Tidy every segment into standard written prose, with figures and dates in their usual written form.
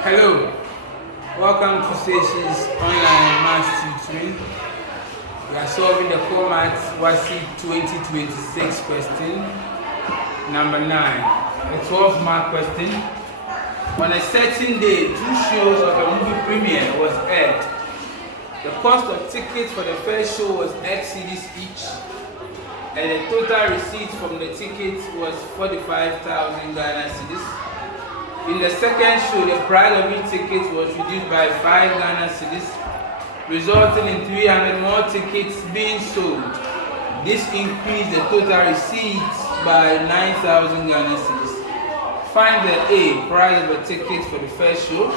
Hello, welcome to Stacy's online maths tutoring. We are solving the format Wassce 2026 question number 9, a 12-mark question. On a certain day, 2 shows of a movie premiere was aired. The cost of tickets for the first show was X cedis each, and the total receipts from the tickets was 45,000 Ghana cedis. In the second show, the price of each ticket was reduced by 5 Ghana cedis, resulting in 300 more tickets being sold. This increased the total receipts by 9,000 Ghana cedis. Find the A, price of a ticket for the first show,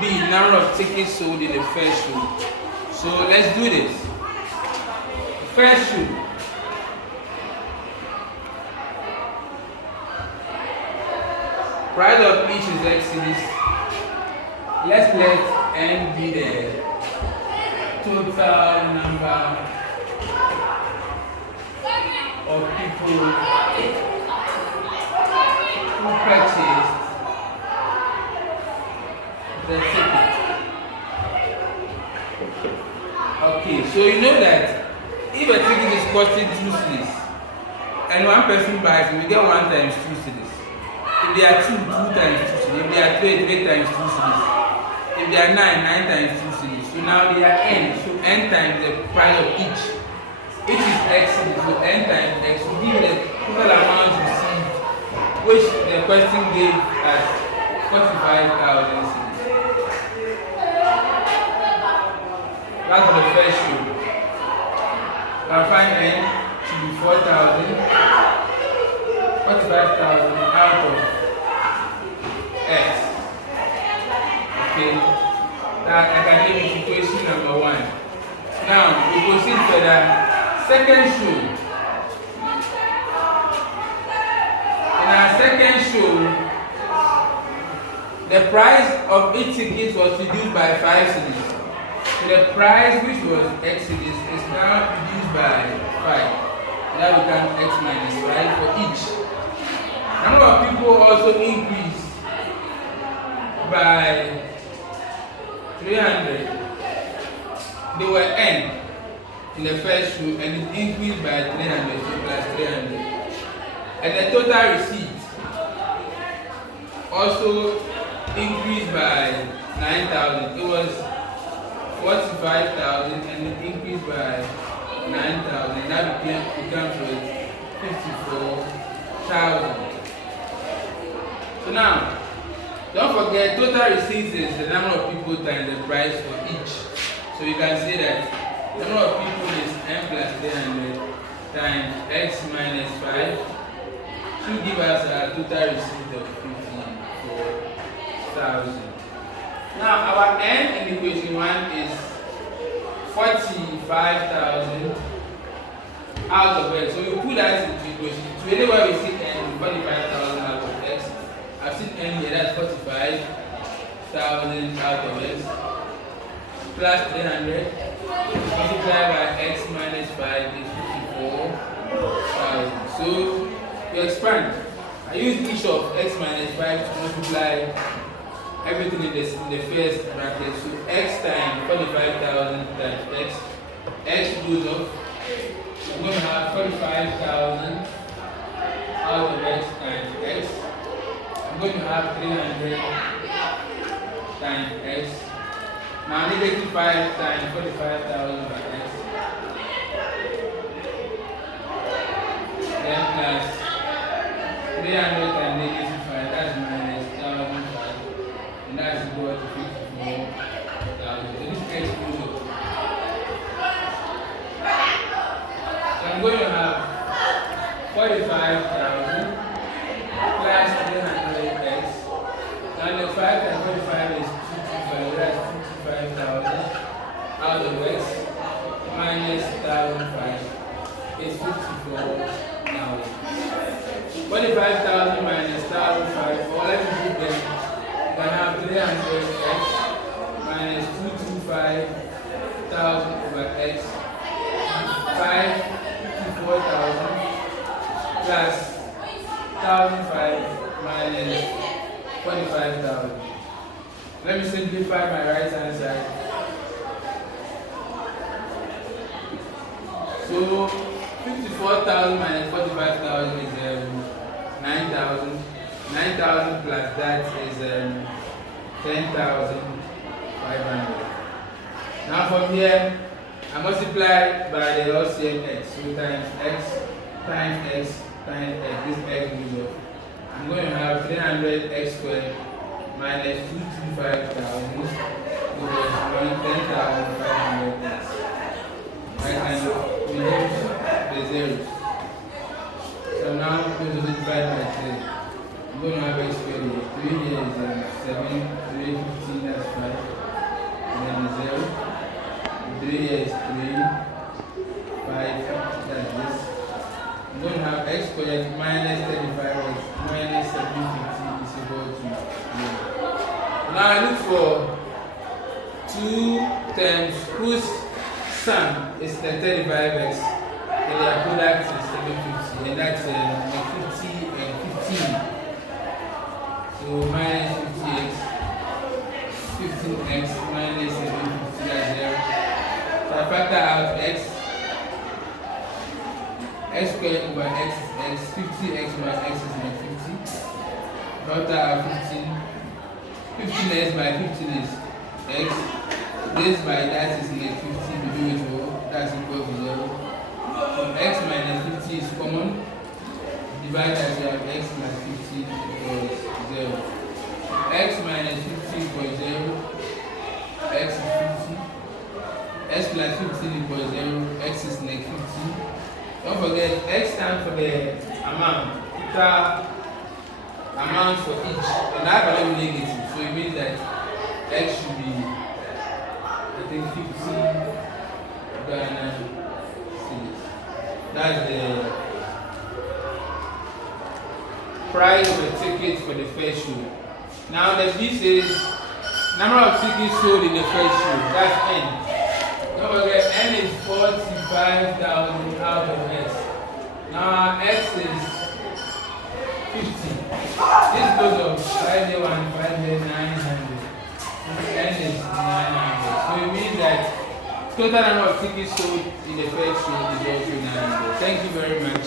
B, number of tickets sold in the first show. So let's do this. The first show. Price of each is X cedis. Let's let N be the total number of people who purchased the ticket. Okay, so you know that if a ticket is costing 2 cedis and one person buys it, we get 1 times 2 cedis. If they are 2, 2 times 2 cedis. If they are 3, 3 times 2 cedis. If they are 9, 9 times 2 cedis. So now they are n. So n times the price of each. Each is x cedis. So n times x will give the total amount received, which the question gave as 45,000 cedis. That's the first show. I'll find n to be 4,000. 45,000 out of x. Okay, that I can give you equation number 1. Now we proceed further. Second show. In our second show, the price of each ticket was reduced by 5 cedis. So the price, which was x cedis, is now reduced by 5. Now we can x minus 5 for each. Number of people also increased by 300. They were n in the first show, and it increased by 300, so plus 300. And the total receipt also increased by 9,000. It was 45,000, and it increased by 9,000. That becomes with 54,000. So now, don't forget, total receipts is the number of people times the price for each. So you can say that the number of people is n plus 300 times x minus 5 should give us a total receipt of 54,000. Now our n in equation 1 is 45,000 out of x. So you put that into equation 2. Anywhere we see n, 45,000 out of x. I've seen n here, that's 45,000 out of x plus 300 multiplied by x minus 5 is 54,000. So we expand. I use each of x minus 5 to multiply everything in the first bracket. So x times 45,000 times x goes off. I'm going to have 45,000 out of x times x. I'm going to have 300 times x. Now negative 5 times 45,000 by x. Then plus 300 times negative 5, that's minus 1,005. And that's equal to 54,000. So this x goes up. So I'm going to have 45,000 plus 300x. Now the 5 times 45 is 225, that's 225,000 out of x minus 1,005 is 54,000. 45,000 minus 1,005, or let me put them, you can have 300x minus 225,000 over x 54,000 plus 1,005 minus 45,000. Let me simplify my right hand side. So 54,000 minus 45,000 is 9,000. 9,000 plus that is 10,500. Now from here, I multiply by the LCM x. So times x times x times x. This x goes off. I'm going to have 300x squared minus 225,000 equals 10,500x. I can reduce the zeros. So now I'm going to divide by 3. I'm going to have x squared here. 3 here is 7, 3, 15, that's 5. And then 0. 3 here is 3, 5, that's this. I'm going to have x squared minus 35x minus 750 is equal to 0. Now I look for two terms whose sum is the 35x and their product is 750, and that's 50 and 15. So minus 50x, 15x minus 750, that's 0. So I factor out x. X squared over x is x, 50x over x is like 50. Factor out 15. 15x by 15 is x. This by that is like 50, we do it all. That's equal to 0. So x minus 50 is common. Divide that you have x plus 50 equals 0. X minus 50 equals 0. X is 50. X plus 15 equals 0. X is like 50. Don't forget, x stands for the amount. Total amount for each. And that can be negative. So it means that x should be, I think, 50 Ghana cedis. That's the price of the ticket for the first show. Now the B says number of tickets sold in the first show. That's N. Don't forget, N is 45,000 out of X. Now X is 50. This goes up 5 day 1, 5 day 900. N is 900. So it means that total number of tickets sold in the first show is also 900. Thank you very much.